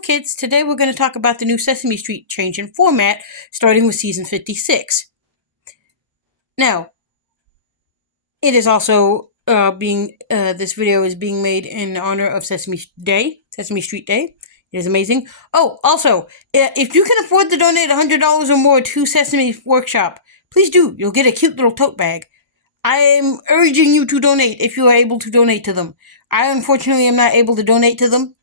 kids. Today we're going to talk about the new Sesame Street change in format, starting with season 56. Now, it is also this video is being made in honor of Sesame Street Day. It is amazing. Oh, also, if you can afford to donate $100 or more to Sesame Workshop, please do. You'll get a cute little tote bag. I'm urging you to donate if you are able to donate to them. I unfortunately am not able to donate to them.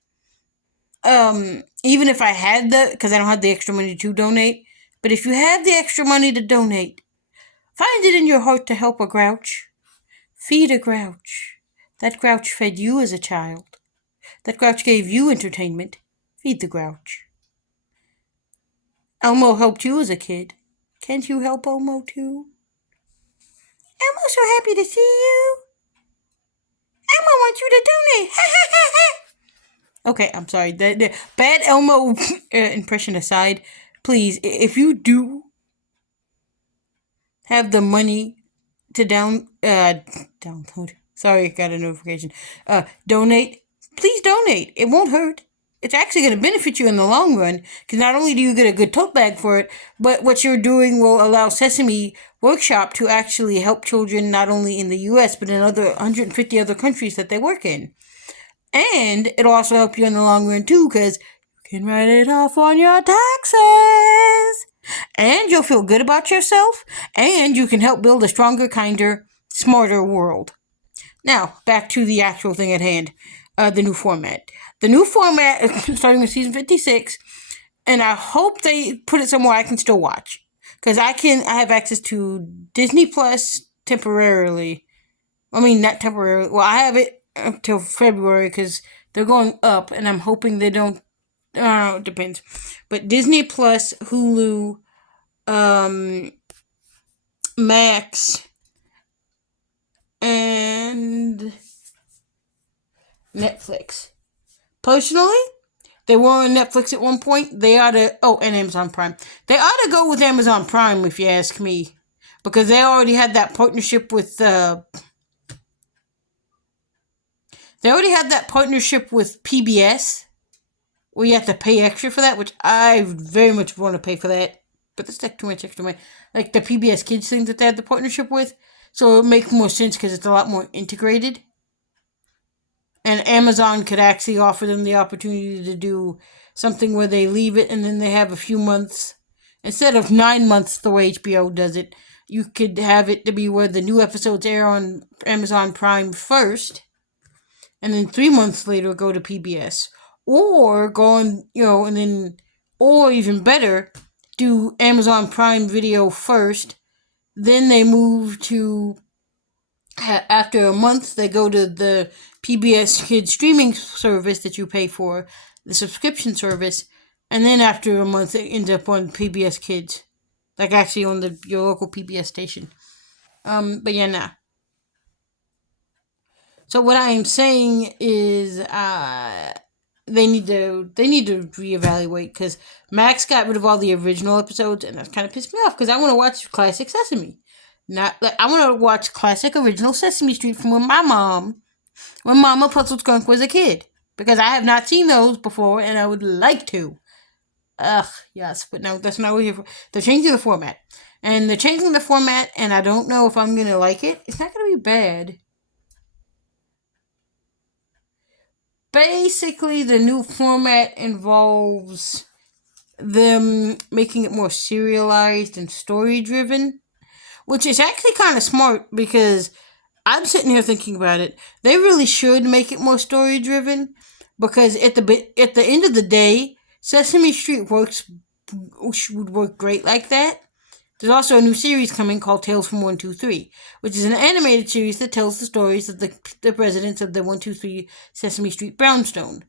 Even if I had because I don't have the extra money to donate. But if you have the extra money to donate, find it in your heart to help a grouch. Feed a grouch. That grouch fed you as a child. That grouch gave you entertainment. Feed the grouch. Elmo helped you as a kid. Can't you help Elmo too? Elmo's so happy to see you. Elmo wants you to donate. Okay, I'm sorry. The bad Elmo impression aside, please, if you do have the money to download. Sorry, I got a notification. Donate. Please donate. It won't hurt. It's actually going to benefit you in the long run, because not only do you get a good tote bag for it, but what you're doing will allow Sesame Workshop to actually help children not only in the U.S., but in other 150 other countries that they work in. And it'll also help you in the long run, too, because you can write it off on your taxes. And you'll feel good about yourself, and you can help build a stronger, kinder, smarter world. Now, back to the actual thing at hand, the new format. The new format, starting with season 56, and I hope they put it somewhere I can still watch. Because I have access to Disney Plus temporarily. I mean, not temporarily. Well, I have it until February because they're going up, and I'm hoping they don't. I don't know, it depends. But Disney Plus, Hulu, Max, and Netflix. Personally, they were on Netflix at one point. They ought to... Oh, and Amazon Prime. They ought to go with Amazon Prime, if you ask me. Because they already had that partnership with... They already had that partnership with PBS, where you have to pay extra for that, which I very much want to pay for that. But that's like too much extra money. Like the PBS Kids thing that they had the partnership with. So it makes more sense because it's a lot more integrated. And Amazon could actually offer them the opportunity to do something where they leave it and then they have a few months. Instead of 9 months the way HBO does it, you could have it to be where the new episodes air on Amazon Prime first. And then 3 months later go to PBS. Or go on, and then, or even better, do Amazon Prime Video first. Then they move to... After a month, they go to the PBS Kids streaming service that you pay for, the subscription service, and then after a month, it ends up on PBS Kids, like actually on your local PBS station. But yeah, nah. So what I am saying is, they need to reevaluate because Max got rid of all the original episodes, and that kind of pissed me off because I want to watch classic Sesame. I want to watch classic original Sesame Street from when Mama Puzzle Skunk was a kid. Because I have not seen those before, and I would like to. Yes, but no, that's not what we're here for. They're changing the format. And they're changing the format, and I don't know if I'm going to like it. It's not going to be bad. Basically, the new format involves them making it more serialized and story-driven. Which is actually kind of smart because I'm sitting here thinking about it. They really should make it more story driven because at the end of the day, Sesame Street would work great like that. There's also a new series coming called Tales from 123, which is an animated series that tells the stories of the residents of the 123 Sesame Street brownstone.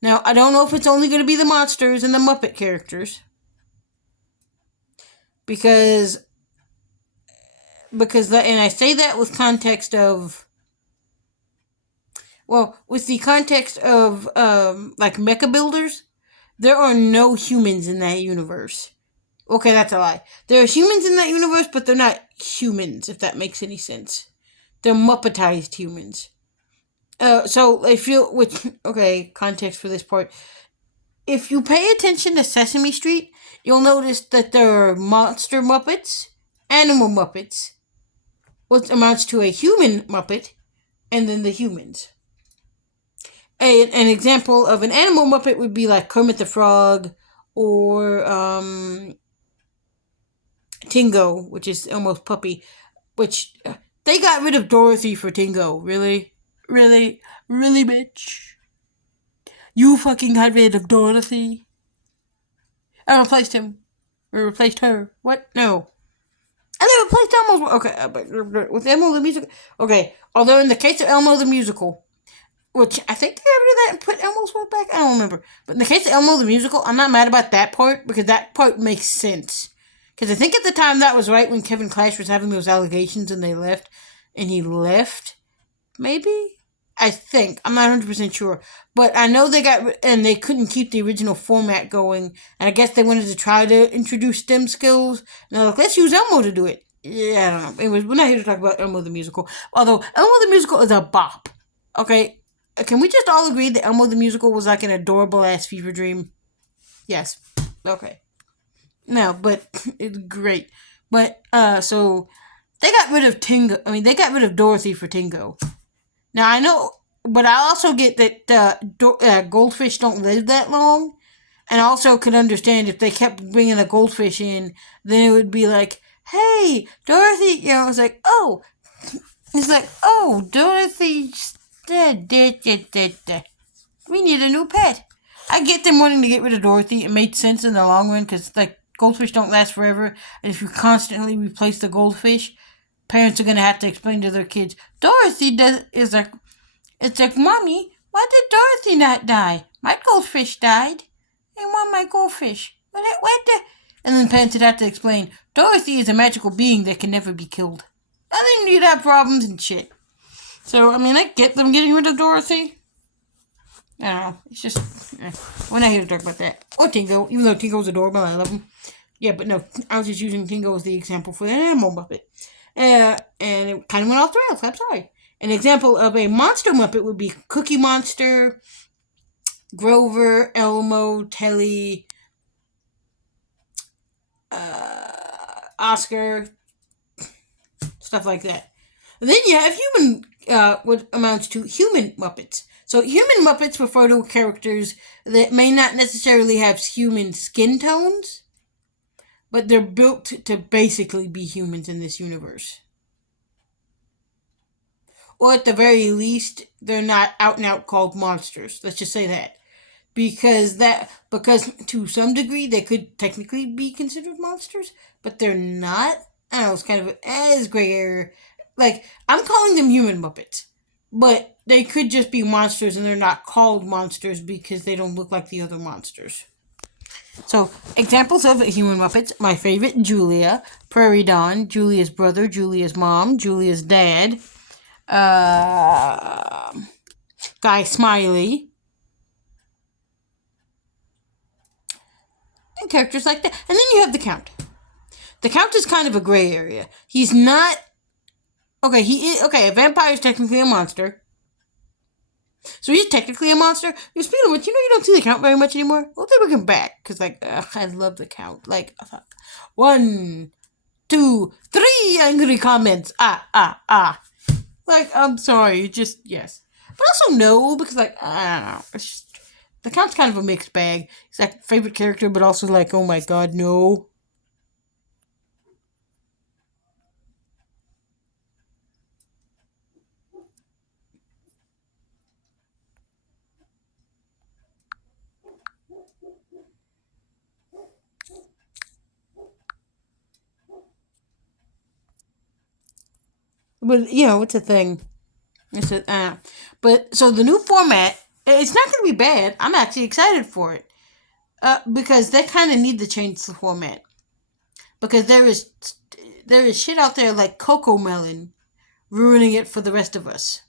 Now, I don't know if it's only going to be the monsters and the Muppet characters because and I say that with context of, with the context of, like mecha builders, there are no humans in that universe. Okay, that's a lie. There are humans in that universe, but they're not humans, if that makes any sense. They're Muppetized humans. So I feel, context for this part. if you pay attention to Sesame Street, you'll notice that there are monster Muppets, animal Muppets, what amounts to a human Muppet, and then the humans. An example of an animal Muppet would be like Kermit the Frog or Tingo, which is almost puppy, which they got rid of Dorothy for Tingo. Really? Really? Really, bitch? You fucking got rid of Dorothy? I replaced him. We replaced her. What? No. And they replaced Elmo. Okay, but with Elmo the musical. Okay, although in the case of Elmo the musical, which I think they ever did that and put Elmo's voice back. I don't remember. But in the case of Elmo the musical, I'm not mad about that part because that part makes sense. Because I think at the time that was right when Kevin Clash was having those allegations and they left, and he left. Maybe. I think. I'm not 100% sure. But I know they got, and they couldn't keep the original format going. And I guess they wanted to try to introduce STEM skills. And they're like, let's use Elmo to do it. Yeah, I don't know. Anyways, we're not here to talk about Elmo the Musical. Although, Elmo the Musical is a bop. Okay? Can we just all agree that Elmo the Musical was like an adorable ass fever dream? Yes. Okay. No, but it's great. But, so, they got rid of Tingo. I mean, they got rid of Dorothy for Tingo. Now, I know, but I also get that goldfish don't live that long. And I also could understand if they kept bringing a goldfish in, then it would be like, hey, Dorothy, it's like, oh, Dorothy's dead. We need a new pet. I get them wanting to get rid of Dorothy. It made sense in the long run because, like, goldfish don't last forever. And if you constantly replace the goldfish, parents are going to have to explain to their kids, Dorothy it's like, Mommy, why did Dorothy not die? My goldfish died. I want my goldfish. And then parents would have to explain, Dorothy is a magical being that can never be killed. I think you'd have problems and shit. So, I mean, I get them getting rid of Dorothy. I don't know. It's just, we're not here to talk about that. Or Tingo, even though Tingo's adorable, I love him. Yeah, but no, I was just using Tingo as the example for an animal Muppet. And it kind of went off the rails. I'm sorry. An example of a monster Muppet would be Cookie Monster, Grover, Elmo, Telly, Oscar, stuff like that. And then you have human, what amounts to human Muppets. So human Muppets refer to characters that may not necessarily have human skin tones, but they're built to basically be humans in this universe. Or at the very least, they're not out and out called monsters. Let's just say that. Because to some degree they could technically be considered monsters, but they're not. I don't know, it's kind of as gray area. Like, I'm calling them human Muppets, but they could just be monsters and they're not called monsters because they don't look like the other monsters. So, examples of human Muppets. My favorite, Julia, Prairie Dawn, Julia's brother, Julia's mom, Julia's dad, Guy Smiley, and characters like that. And then you have the Count. The Count is kind of a gray area. He's not... Okay, he is... Okay, a vampire is technically a monster. So he's technically a monster. Speaking of which, you don't see the Count very much anymore. Well, they bring him back. Because, I love the Count. Like, fuck. 1, 2, 3 angry comments. Like, I'm sorry. Just, yes. But also no, because, I don't know. It's just... The Count's kind of a mixed bag. He's like favorite character, but also like, oh my god, no. But it's a thing. But so the new format, it's not going to be bad. I'm actually excited for it. Because they kind of need to change the format. Because there is shit out there like Coco Melon ruining it for the rest of us.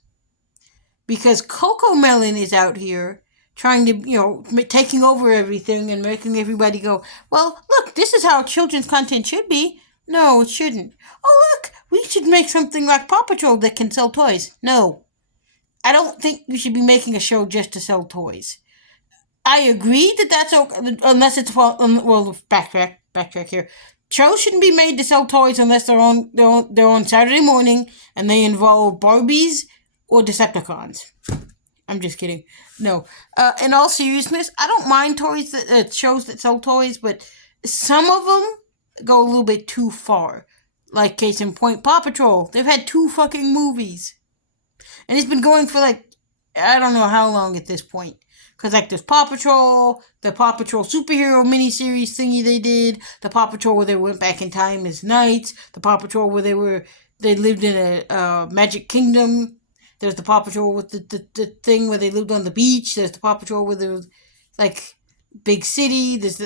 Because Coco Melon is out here trying to, taking over everything and making everybody go, well, look, this is how children's content should be. No, it shouldn't. Oh, look, we should make something like Paw Patrol that can sell toys. No. I don't think we should be making a show just to sell toys. I agree that that's okay, unless it's well. Backtrack here. Shows shouldn't be made to sell toys unless they're on Saturday morning and they involve Barbies or Decepticons. I'm just kidding. No. In all seriousness, I don't mind toys that shows that sell toys, but some of them go a little bit too far. Like case in point, Paw Patrol. They've had 2 fucking movies, and it's been going for like I don't know how long at this point. Cause like there's Paw Patrol, the Paw Patrol superhero miniseries thingy they did, the Paw Patrol where they went back in time as knights, the Paw Patrol where they lived in a magic kingdom. There's the Paw Patrol with the thing where they lived on the beach. There's the Paw Patrol where there was like big city. There's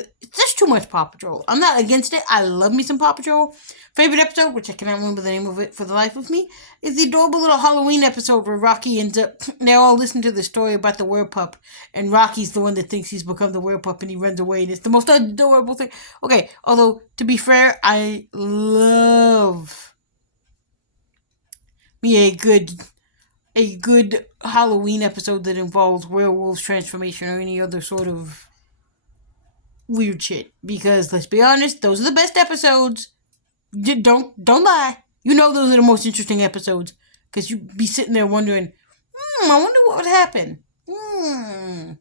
too much Paw Patrol. I'm not against it. I love me some Paw Patrol. Favorite episode, which I cannot remember the name of it for the life of me, is the adorable little Halloween episode where Rocky ends up. They all listen to the story about the werepup, and Rocky's the one that thinks he's become the werepup, and he runs away, and it's the most adorable thing. Okay, although to be fair, I love me a good Halloween episode that involves werewolves transformation or any other sort of weird shit. Because let's be honest, those are the best episodes. Don't lie. You know those are the most interesting episodes because you be sitting there wondering, I wonder what would happen. And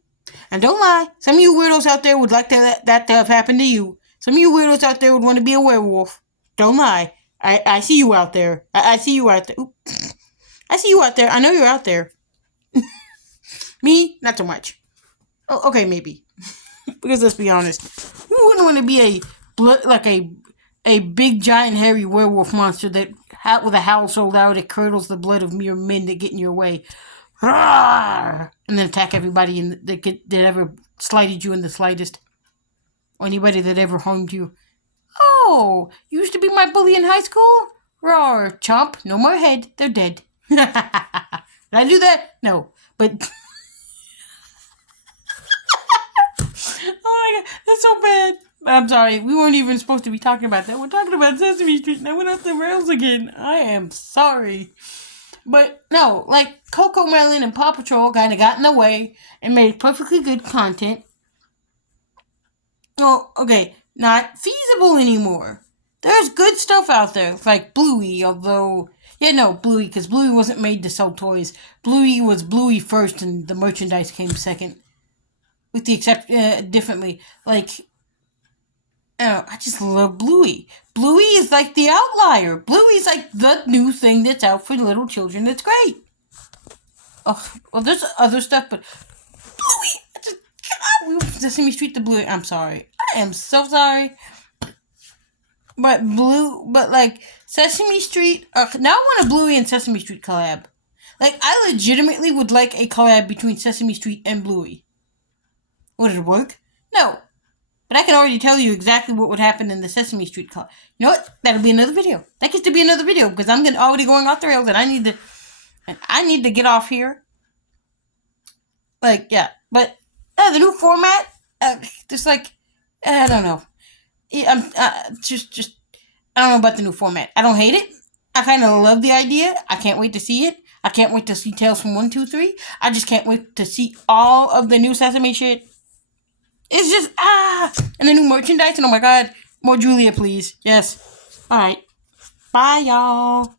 don't lie. Some of you weirdos out there would like that to have happened to you. Some of you weirdos out there would want to be a werewolf. Don't lie. I see you out there. I see you out there. I see you out there. I know you're out there. Me, not so much. Oh, okay, maybe. Because let's be honest, who wouldn't want to be a big giant hairy werewolf monster that with a howl so loud it curdles the blood of mere men that get in your way, and then attack everybody that ever slighted you in the slightest, or anybody that ever harmed you. Oh, you used to be my bully in high school? Roar, chomp, no more head, they're dead. Did I do that? No, but. Oh my god, that's so bad. I'm sorry, we weren't even supposed to be talking about that. We're talking about Sesame Street and I went off the rails again. I am sorry. But no, like Coco Melon and Paw Patrol kind of got in the way and made perfectly good content. Oh, okay, not feasible anymore. There's good stuff out there, like Bluey, although. Yeah, no, Bluey, because Bluey wasn't made to sell toys. Bluey was Bluey first and the merchandise came second. With the exception, differently, like, I just love Bluey. Bluey is like the outlier. Bluey's like the new thing that's out for little children that's great. Oh, well, there's other stuff, but Bluey, Sesame Street to Bluey. I'm sorry. I am so sorry. But like, Sesame Street, now I want a Bluey and Sesame Street collab. Like, I legitimately would like a collab between Sesame Street and Bluey. Would it work? No. But I can already tell you exactly what would happen in the Sesame Street collab. You know what? That'll be another video. That gets to be another video because I'm already going off the rails and I need to get off here. Like, yeah. But the new format, just like, I don't know. I'm just I don't know about the new format. I don't hate it. I kind of love the idea. I can't wait to see it. I can't wait to see Tales from 1, 2, 3. I just can't wait to see all of the new Sesame shit. It's just, and the new merchandise, and oh my god, more Julia, please. Yes. Alright. Bye, y'all.